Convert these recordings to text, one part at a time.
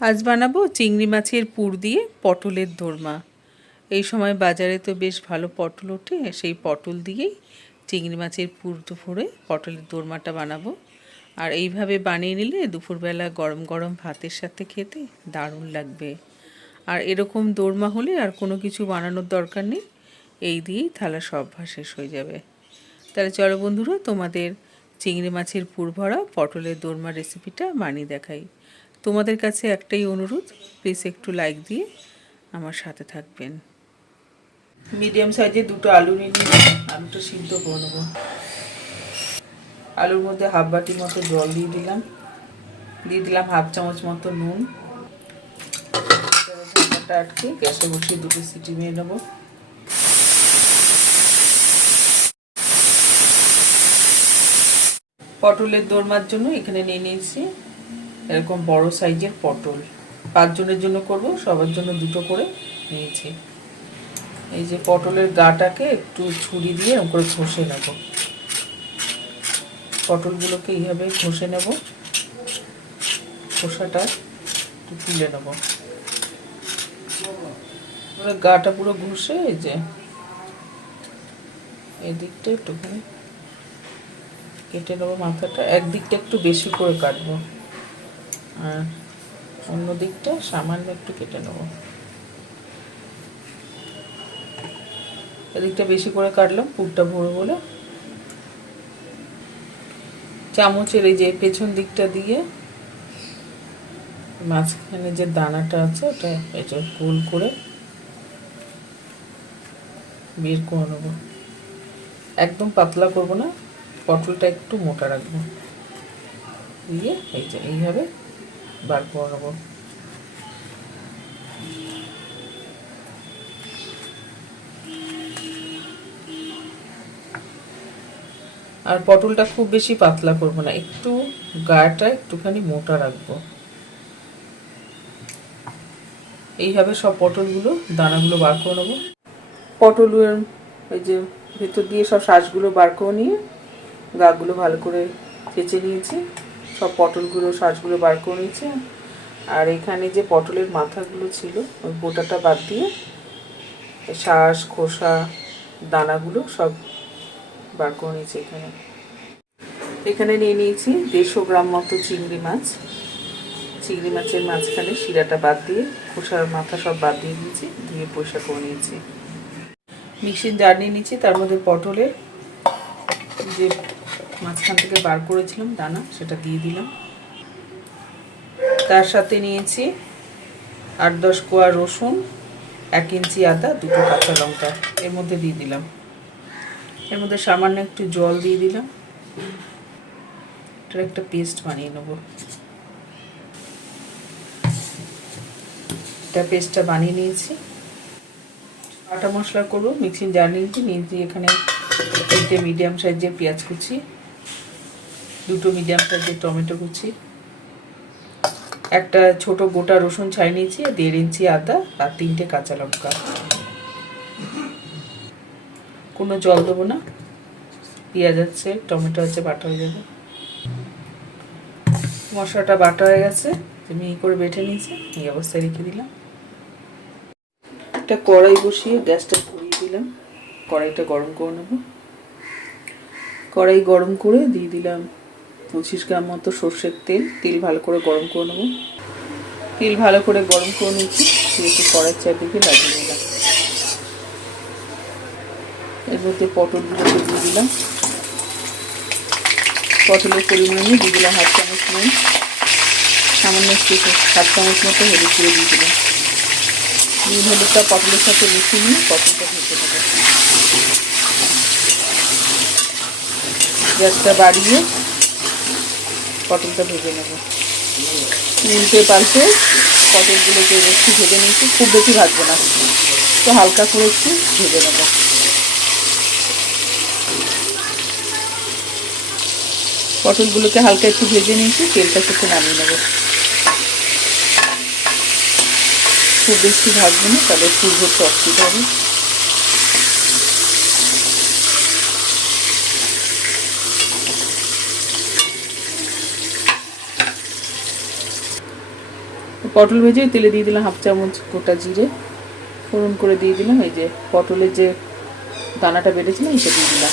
আজ বানাবো চিংড়ি মাছের পুর দিয়ে পটলের দোরমা। এই সময় বাজারে তো বেশ ভালো পটল ওঠে, সেই পটল দিয়েই চিংড়ি মাছের পুর ভরে পটলের দোরমাটা বানাবো। আর এইভাবে বানিয়ে নিলে দুপুরবেলা গরম গরম ভাতের সাথে খেতে দারুণ লাগবে। আর এরকম দোরমা হলে আর কোনো কিছু বানানোর দরকার নেই, এই দিয়েই থালা সব ভাত শেষ হয়ে যাবে। তাহলে চলো বন্ধুরা, তোমাদের চিংড়ি মাছের পুর ভরা পটলের দোরমা রেসিপিটা বানিয়ে দেখাই। তোমাদের কাছে একটাই অনুরোধ, প্লিজ একটু লাইক দিয়ে আমার সাথে থাকবেন। মিডিয়াম সাইজের দুটো আলু নিয়ে নিলাম, আলুটা সিদ্ধ করে নেবো। আলুর মধ্যে হাফ বাটির মতো জল দিয়ে দিলাম হাফ চামচ মতো নুন। ঢাকাটা আটকে গ্যাসে বসিয়ে দুটো সিটি মেরে নেবো। পটলের দোরমার জন্য এখানে নিয়ে নিয়েছি এরকম বড় সাইজের পটল। 5 জনের জন্য করব, সবার জন্য দুটো করে নিয়েছি। এই যে পটলের গাটাকে একটু ছুরি দিয়ে এরকম করে ঘষে নেব। পটলগুলোকে এইভাবে ঘষে নেব, খোসাটা একটু তুলে নেব। গাটা পুরো ঘষে এই যে এই দিকটা একটুখানি কেটে নেবো, মাথাটা একদিকটা একটু বেশি করে কাটবো আর অন্য দিকটা সামান্য একটু কেটে নেব। এদিকটা বেশি করে কাটলাম পুরটা ভরবো বলে। চামচের এই যে পেছন দিকটা দিয়ে মাঝখানে যে দানাটা আছে ওটা এই যে গোল করে বের করে নেবো। একদম পাতলা করব না, পটলটা একটু মোটা রাখবো, দিয়ে এই যে এইভাবে বার করে নেবো। আর পটলটা খুব বেশি পাতলা করব না, একটু গাটা একটুখানি মোটা রাখবো। এইভাবে সব পটলগুলো দানাগুলো বার করে নেবো। পটলের এই যে ভেতর দিয়ে সব শাঁসগুলো বার করে নিয়ে গাগুলো ভালো করে চেঁচে নিয়েছি। সব পটলগুলো শাঁসগুলো বার করে নিয়েছি। আর এখানে যে পটলের মাথাগুলো ছিল ওই বোটাটা বাদ দিয়ে শাঁস খোসা দানাগুলো সব বার করে নিয়েছি। এখানে নিয়ে নিয়েছি 150 গ্রাম মতো চিংড়ি মাছ। চিংড়ি মাছের মাঝখানে শিরাটা বাদ দিয়ে খোসার মাথা সব বাদ দিয়ে দিয়েছি, ধুয়ে পরিষ্কার করে নিয়েছি। মিক্সির জার নিয়ে নিয়েছি, তার মধ্যে পটলের যে মাঝখান থেকে বার করেছিলাম দানা সেটা দিয়ে দিলাম। তার সাথে নিয়েছি 8-10 কোয়া রসুন, 1 ইঞ্চি আদা, 2টো কাঁচা লঙ্কা এর মধ্যে দিয়ে দিলাম। এর মধ্যে সামান্য একটু জল দিয়ে দিলাম। এটার একটা পেস্ট বানিয়ে নেব। এটা পেস্টটা বানিয়ে নিয়েছি। বাটা মশলা করবো, মিক্সিং জার নিয়েছি, এখানে 3টে মিডিয়াম সাইজের পেঁয়াজ কুচি, 2টো মিডিয়াম সাইজের টমেটো কুচি, একটা ছোট গোটা রসুন ছাড়িয়ে নিয়েছি, 1.5 ইঞ্চি আদা আর 3টে কাঁচা লঙ্কা। কোনো জল দেবো না, পেঁয়াজ আছে টমেটো আছে, বাটা হয়ে যাবে। মশলাটা বাটা হয়ে গেছে, মিহি করে বেটে নিয়েছি, এই অবস্থায় রেখে দিলাম। একটা কড়াই বসিয়ে গ্যাসটা ধরিয়ে দিলাম, কড়াইটা গরম করে নেব। কড়াই গরম করে দিয়ে দিলাম 25 গ্রাম মতো সর্ষের তেল। তেল ভালো করে গরম করে নেব। তেল ভালো করে গরম করে নিচ্ছি, একটু কড়াই চারদিকে লাগিয়ে দিলাম। এর মধ্যে পটলগুলোকে দিয়ে দিলাম। পটলের পরিমাণে দিয়ে দিলাম হাফ চামচ নুন, সামান্য একটু হাফ চামচ মতো হলুদ গুঁড়ো দিয়ে দিলাম। নুন হলুদটা পটলের সাথে মিশিয়ে নিয়ে পটলটা ভেজে নেব। গ্যাসটা বাড়িয়ে পটলটা ভেজে নেব। উল্টে পাল্টে পটলগুলোকে একটু ভেজে নিয়েছি, খুব বেশি ভাজবো না, তো হালকা করে একটু ভেজে নেব। পটলগুলোকে হালকা একটু ভেজে নিয়েছি, তেলটা থেকে নামিয়ে নেব। খুব বেশি ভাজবো না, তাহলে পুর ভরতে অসুবিধা হবে। পটল ভেজে তেলে দিয়ে দিলাম 1/2 চামচ গোটা জিরে, ফোড়ন করে দিয়ে দিলাম এই যে পটলের যে দানাটা বেড়েছিলাম এটা দিয়ে দিলাম।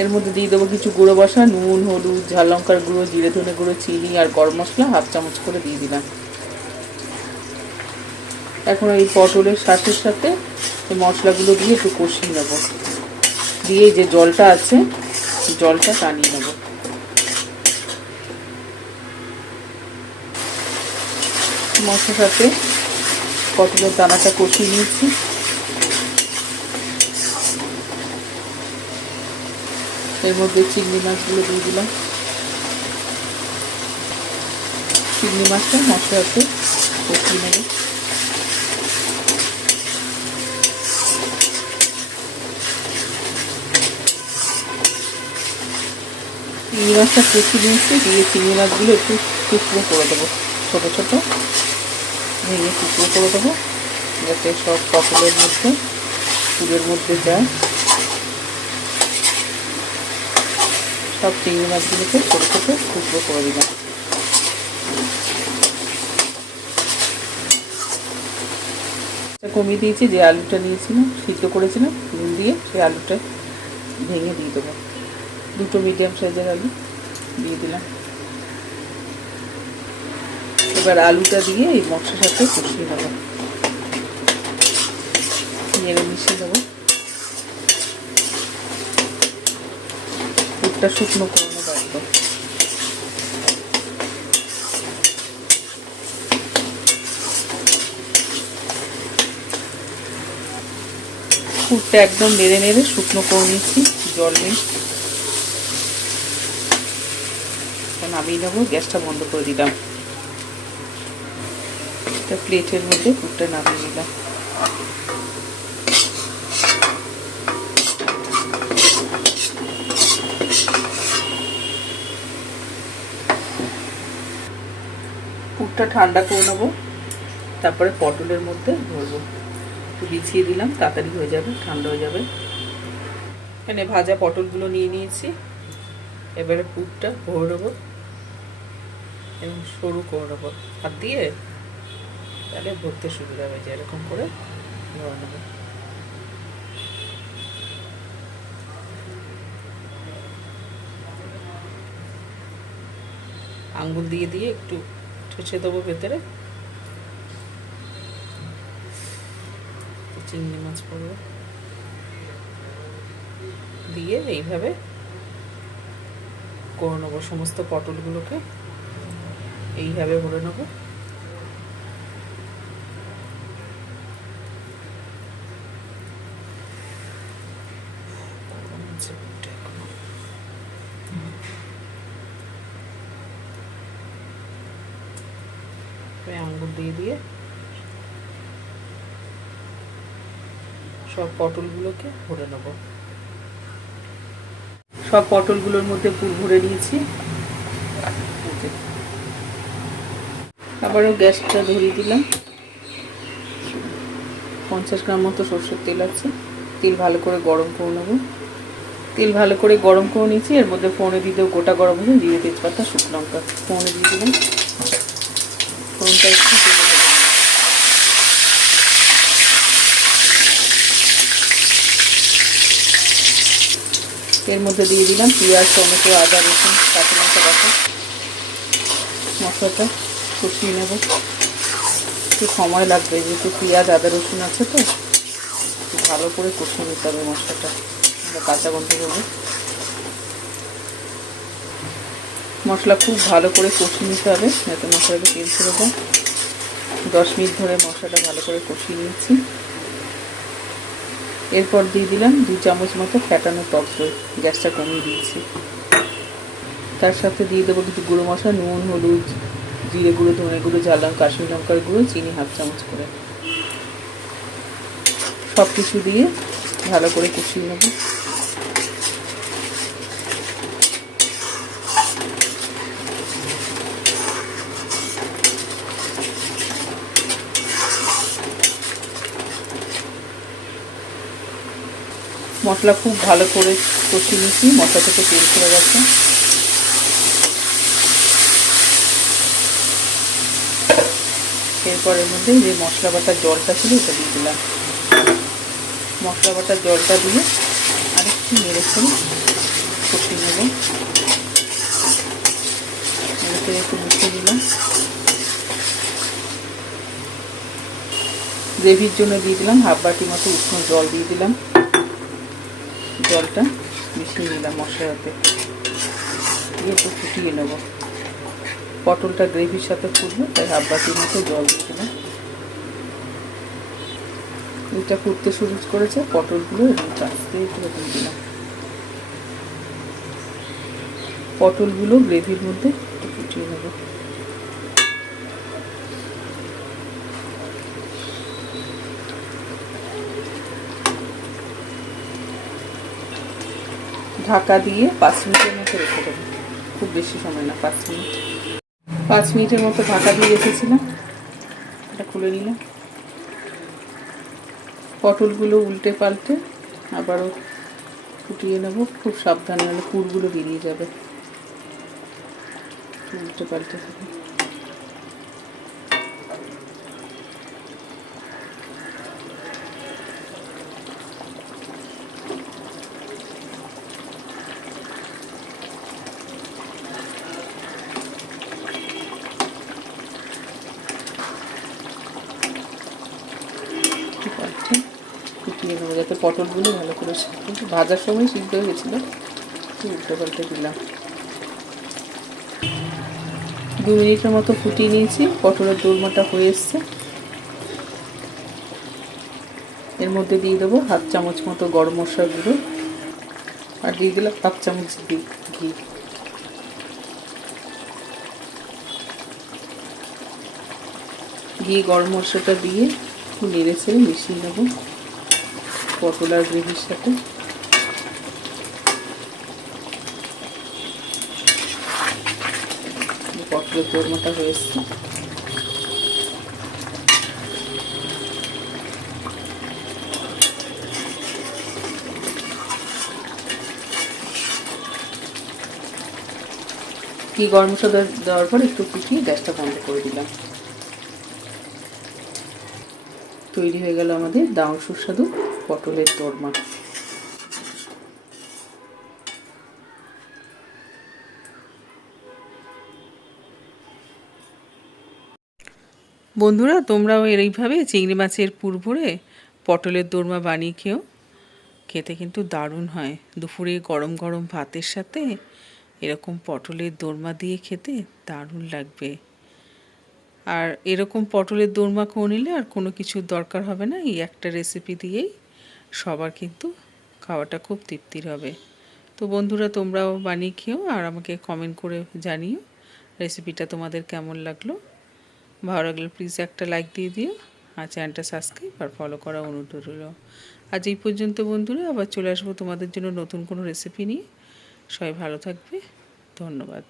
এর মধ্যে দিয়ে দেবো কিছু গুঁড়ো মশলা, নুন, হলুদ, ঝাল লঙ্কার গুঁড়ো, জিরে ধনে গুঁড়ো, চিনি আর গরম মশলা 1/2 চামচ করে দিয়ে দিলাম। এখন এই পটলের শাকের সাথে এই মশলাগুলো দিয়ে একটু কষিয়ে নেব, দিয়ে যে জলটা আছে জলটা টানিয়ে নেব। মশলার সাথে পটলের দানাটা কষিয়ে নিয়েছি। এর মধ্যে চিংড়ি মাছগুলো দিয়ে দিলাম। চিংড়ি মাছটা মশলার সাথে কষিয়ে নেব। চিংড়ি মাছটা কষিয়ে নিয়েছি, দিয়ে চিংড়ি মাছগুলো একটু টুকরো করে দেবো, ছোটো ছোটো ভেঙে টুকরো করে দেবো, যাতে সব পটলের মধ্যে পুরের মধ্যে যায়। সব চিংড়ি মাছগুলোকে ছোটো ছোটো টুকরো করে দিলাম। কমিয়ে দিয়েছি, যে আলুটা নিয়েছিলাম সিদ্ধ করেছিলাম নুন দিয়ে, সেই আলুটা ভেঙে দিয়ে দেবো। 2টো মিডিয়াম সাইজের আলু দিয়ে দিলাম। এবার আলুটা দিয়ে এই মশলার সাথে কষিয়ে নেবো, নেড়ে মিশিয়ে দেবো। পুরটা শুকনো করে নেবো একদম। পুরটা একদম নেড়ে নেড়ে শুকনো করে নিচ্ছি, জল নেই। নামিয়ে নেবো, গ্যাসটা বন্ধ করে দিলাম। একটা প্লেটের মধ্যে পুরটা নামিয়ে নিলাম। পুরটা ঠান্ডা করে নেবো, তারপরে পটলের মধ্যে ভরবো। একটু বিছিয়ে দিলাম, তাড়াতাড়ি হয়ে যাবে, ঠান্ডা হয়ে যাবে। এখানে ভাজা পটলগুলো নিয়ে নিয়েছি, এবারে পুরটা ভরে নেবো এবং সরু করে নেবো হাত দিয়ে, তাহলে ভরতে সুবিধা হয়ে যায়। এরকম করে ভরে নেবো। আঙ্গুল দিয়ে দিয়ে একটু ঠেসে দেবো ভেতরে। চিংড়ি মাছ পড়বে, দিয়ে এইভাবে করে নেবো। সমস্ত পটলগুলোকে এইভাবে ভরে নেবো। আঙ্গুল দিয়ে দিয়ে সব পটলগুলোকে ভরে নেব। সব পটলগুলোর মধ্যে পুর ভরে নিয়েছি। আবারও গ্যাসটা ধরিয়ে দিলাম। 50 গ্রাম মতো সরষের তেল আছে, তেল ভালো করে গরম করে নেব। তেল ভালো করে গরম করে নিয়েছি, এর মধ্যে ফোড়নে দিয়ে দেবো গোটা গরম মশলা, জিরে, তেজপাতা, শুকনো লঙ্কা। ফোড়নে দিয়ে দিলাম, ফোড়নটা একটু এর মধ্যে দিয়ে দিলাম পেঁয়াজ, টমেটো, আদা, রসুন, কাঁচা লঙ্কা বাটা। মশলাটা কষিয়ে নেব, একটু সময় লাগবে, যেহেতু পেঁয়াজ আদা রসুন আছে তো একটু ভালো করে কষিয়ে নিতে হবে মশলাটা, কাঁচা গন্ধ করবে। মশলা খুব ভালো করে কষিয়ে নিতে হবে, যাতে মশলাটা তেল ছেড়ে দেয়। 10 মিনিট ধরে মশলাটা ভালো করে কষিয়ে নিয়েছি। এরপর দিয়ে দিলাম 2 চামচ মতো ফ্যাটানো টক দই, গ্যাসটা কমিয়ে দিয়েছি। তার সাথে দিয়ে দেবো কিছু গুঁড়ো মশলা, নুন, হলুদ, জিরে গুঁড়ো, ধনে গুঁড়ো, ঝাল লঙ্কা, কাশ্মীরি লঙ্কার গুঁড়ো, চিনি 1/2 চামচ করে। সব কিছু দিয়ে ভালো করে কষিয়ে নেব। মশলা খুব ভালো করে কষিয়ে নিচ্ছি, মশলা থেকে তেল ছেড়ে গেছে। এরপর এর মধ্যে যে মশলা বাটার জলটা ছিল ওটা দিয়ে দিলাম। মশলা বাটার জলটা দিয়ে আরেকটু নেড়ে ছেড়ে কষিয়ে নেব। নেড়ে ছেড়ে একটু মিশিয়ে দিলাম। গ্রেভির জন্য দিয়ে দিলাম হাফ বাটি মতো উষ্ণ জল দিয়ে দিলাম। জলটা মিশিয়ে নিলাম মশলার সাথে দিয়ে একটু ফুটিয়ে নেব। পটলটা গ্রেভির সাথে ফুটবে, তাই হাফ বাটির মতো জল দিয়ে দিলাম। এটা ফুটতে শুরু করেছে, পটলগুলো এবং আস্তে করে দিয়ে দিলাম। পটলগুলো গ্রেভির মধ্যে ফুটিয়ে নেব। ঢাকা দিয়ে 5 মিনিটের মতো রেখে দেবো, খুব বেশি সময় না, 5 মিনিট। 5 মিনিটের মতো ঢাকা দিয়ে রেখেছিলাম। এটা খুলে নিলাম। পটলগুলো উল্টে পাল্টে আবারও ফুটিয়ে নেব, খুব সাবধানে, নাহলে পুরগুলো বেরিয়ে যাবে। উল্টে পাল্টে থাকবে। ফুটিয়ে নেবো যাতে পটলগুলো ভালো করে সিদ্ধ, ভাজার সময় সিদ্ধ হয়ে গেছিলো। উল্টে পাল্টে দিলাম। 2 মিনিটের মতো ফুটিয়ে নিয়েছি। পটলের দোরমাটা হয়ে এসছে। এর মধ্যে দিয়ে দেবো হাফ চামচ মতো গরম মশলা গুঁড়ো, আর দিয়ে দিলাম হাফ চামচ ঘি। ঘি গরম মশলাটা দিয়ে একটু নেড়ে ছেড়ে মিশিয়ে নেব পটল আর গ্রেভির সাথে। পটলের দোরমাটা হয়ে এসছে। ঘি গরম মশলা দেওয়ার পর একটু ফুটিয়ে গ্যাসটা বন্ধ করে দিলাম। তৈরি হয়ে গেল আমাদের দারুণ সুস্বাদু পটলের দোরমা। বন্ধুরা, তোমরাও এইভাবে চিংড়ি মাছের পুর ভরে পটলের দোরমা বানিয়ে খেও। খেতে কিন্তু দারুণ হয়। দুপুরে গরম গরম ভাতের সাথে এরকম পটলের দোরমা দিয়ে খেতে দারুণ লাগবে। আর এরকম পটলের দোরমা করে নিলে আর কোনো কিছুর দরকার হবে না। এই একটা রেসিপি দিয়েই সবার কিন্তু খাওয়াটা খুব তৃপ্তির হবে। তো বন্ধুরা, তোমরাও বানিয়ে খেও আর আমাকে কমেন্ট করে জানিও রেসিপিটা তোমাদের কেমন লাগলো। ভালো লাগলে প্লিজ একটা লাইক দিয়ে দিও, আর চ্যানেলটা সাবস্ক্রাইব আর ফলো করা অনুরোধ রইল। আজ এই পর্যন্ত বন্ধুরা, আবার চলে আসবো তোমাদের জন্য নতুন কোনো রেসিপি নিয়ে। সবাই ভালো থাকবে। ধন্যবাদ।